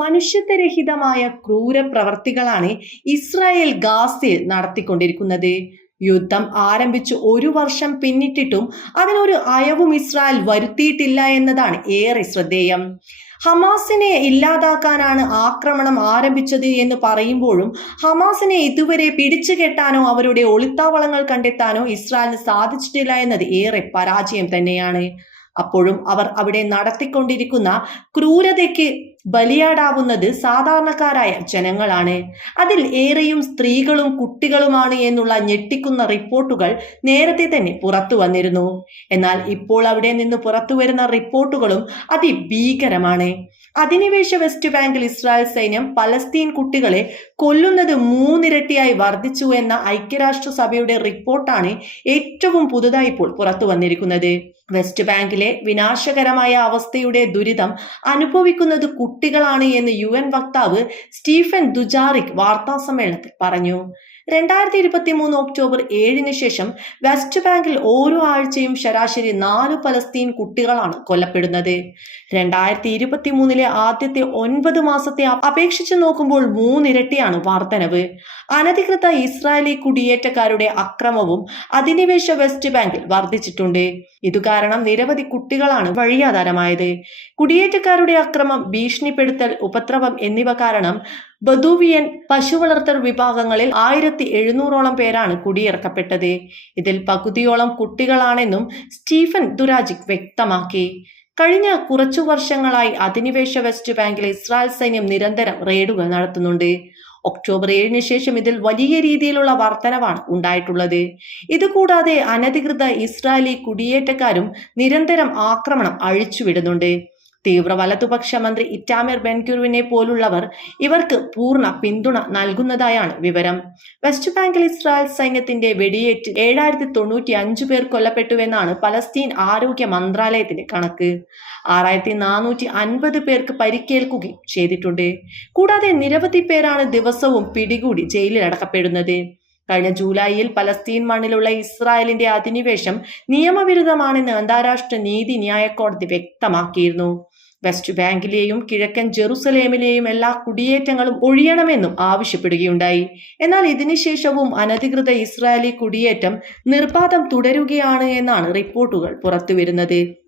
മനുഷ്യത്വരഹിതമായ ക്രൂര പ്രവർത്തികളാണ് ഇസ്രായേൽ ഗാസയിൽ നടത്തിക്കൊണ്ടിരിക്കുന്നത്. യുദ്ധം ആരംഭിച്ച് ഒരു വർഷം പിന്നിട്ടിട്ടും അതിനൊരു അയവും ഇസ്രായേൽ വരുത്തിയിട്ടില്ല എന്നതാണ് ഏറെ ശ്രദ്ധേയം. ഹമാസിനെ ഇല്ലാതാക്കാനാണ് ആക്രമണം ആരംഭിച്ചത് എന്ന് പറയുമ്പോഴും ഹമാസിനെ ഇതുവരെ പിടിച്ചു കെട്ടാനോ അവരുടെ ഒളിത്താവളങ്ങൾ കണ്ടെത്താനോ ഇസ്രായേലിന് സാധിച്ചിട്ടില്ല എന്നത് ഏറെ പരാജയം തന്നെയാണ്. അപ്പോഴും അവർ അവിടെ നടത്തിക്കൊണ്ടിരിക്കുന്ന ക്രൂരതയ്ക്ക് ബലിയാടാവുന്നത് സാധാരണക്കാരായ ജനങ്ങളാണ്. അതിൽ ഏറെയും സ്ത്രീകളും കുട്ടികളുമാണ് എന്നുള്ള ഞെട്ടിക്കുന്ന റിപ്പോർട്ടുകൾ നേരത്തെ തന്നെ പുറത്തു വന്നിരുന്നു. എന്നാൽ ഇപ്പോൾ അവിടെ നിന്ന് പുറത്തു വരുന്ന റിപ്പോർട്ടുകളും അതിഭീകരമാണ്. അധിനിവേശ വെസ്റ്റ് ബാങ്കിൽ ഇസ്രായേൽ സൈന്യം പലസ്തീൻ കുട്ടികളെ കൊല്ലുന്നത് മൂന്നിരട്ടിയായി വർദ്ധിച്ചു എന്ന ഐക്യരാഷ്ട്രസഭയുടെ റിപ്പോർട്ടാണ് ഏറ്റവും പുതുതായി ഇപ്പോൾ പുറത്തു വന്നിരിക്കുന്നത്. വെസ്റ്റ് ബാങ്കിലെ വിനാശകരമായ അവസ്ഥയുടെ ദുരിതം അനുഭവിക്കുന്നത് കുട്ടികളാണ് എന്ന് യു എൻ വക്താവ് സ്റ്റീഫൻ ദുജാറിക് വാർത്താ സമ്മേളനത്തിൽ പറഞ്ഞു. രണ്ടായിരത്തി ഇരുപത്തി മൂന്ന് ഒക്ടോബർ ഏഴിന് ശേഷം വെസ്റ്റ് ബാങ്കിൽ ഓരോ ആഴ്ചയും ശരാശരി നാല് പലസ്തീൻ കുട്ടികളാണ് കൊല്ലപ്പെടുന്നത്. രണ്ടായിരത്തി ഇരുപത്തി മൂന്നിലെ ആദ്യത്തെ ഒൻപത് മാസത്തെ അപേക്ഷിച്ച് നോക്കുമ്പോൾ മൂന്നിരട്ടിയാണ് വർധനവ്. അനധികൃത ഇസ്രായേലി കുടിയേറ്റക്കാരുടെ അക്രമവും അധിനിവേശ വെസ്റ്റ് ബാങ്കിൽ വർദ്ധിച്ചിട്ടുണ്ട് ഇതു കാരണം നിരവധി കുട്ടികളാണ് വഴിയാധാരമായത്. കുടിയേറ്റക്കാരുടെ അക്രമം ഭീഷണിപ്പെടുത്തൽ ഉപദ്രവം എന്നിവ കാരണം ബദൂവിയൻ പശു വളർത്തൽ വിഭാഗങ്ങളിൽ ആയിരത്തി എഴുന്നൂറോളം പേരാണ് കുടിയിറക്കപ്പെട്ടത്. ഇതിൽ പകുതിയോളം കുട്ടികളാണെന്നും സ്റ്റീഫൻ ദുരാജിക് വ്യക്തമാക്കി. കഴിഞ്ഞ കുറച്ചു വർഷങ്ങളായി അധിനിവേശ വെസ്റ്റ് ബാങ്കിൽ ഇസ്രായേൽ സൈന്യം നിരന്തരം റെയ്ഡുകൾ നടത്തുന്നുണ്ട്. ഒക്ടോബർ ഏഴിന് ശേഷം ഇതിൽ വലിയ രീതിയിലുള്ള വർധനവാണ് ഉണ്ടായിട്ടുള്ളത്. ഇതുകൂടാതെ അനധികൃത ഇസ്രായേലി കുടിയേറ്റക്കാരും നിരന്തരം ആക്രമണം അഴിച്ചുവിടുന്നുണ്ട്. തീവ്ര വലതുപക്ഷ മന്ത്രി ഇറ്റാമിർ ബെൻക്യൂറിനെ പോലുള്ളവർ ഇവർക്ക് പൂർണ പിന്തുണ നൽകുന്നതായാണ് വിവരം. വെസ്റ്റ് ബാങ്കിൽ ഇസ്രായേൽ സൈന്യത്തിന്റെ വെടിയേറ്റ് ഏഴായിരത്തി തൊണ്ണൂറ്റി അഞ്ചു പേർ കൊല്ലപ്പെട്ടുവെന്നാണ് പലസ്തീൻ ആരോഗ്യ മന്ത്രാലയത്തിന്റെ കണക്ക്. ആറായിരത്തി നാനൂറ്റി അൻപത് പേർക്ക് പരിക്കേൽക്കുകയും ചെയ്തിട്ടുണ്ട്. കൂടാതെ നിരവധി പേരാണ് ദിവസവും പിടികൂടി ജയിലിൽ അടക്കപ്പെടുന്നത്. കഴിഞ്ഞ ജൂലൈയിൽ പലസ്തീൻ മണ്ണിലുള്ള ഇസ്രായേലിന്റെ അധിനിവേശം നിയമവിരുദ്ധമാണെന്ന് അന്താരാഷ്ട്ര നീതി ന്യായ കോടതി വ്യക്തമാക്കിയിരുന്നു. വെസ്റ്റ് ബാങ്കിലെയും കിഴക്കൻ ജെറുസലേമിലെയും എല്ലാ കുടിയേറ്റങ്ങളും ഒഴിയണമെന്നും ആവശ്യപ്പെടുകയുണ്ടായി. എന്നാൽ ഇതിനുശേഷവും അനധികൃത ഇസ്രായേലി കുടിയേറ്റം നിർബാധം തുടരുകയാണ് എന്നാണ് റിപ്പോർട്ടുകൾ പുറത്തുവരുന്നത്.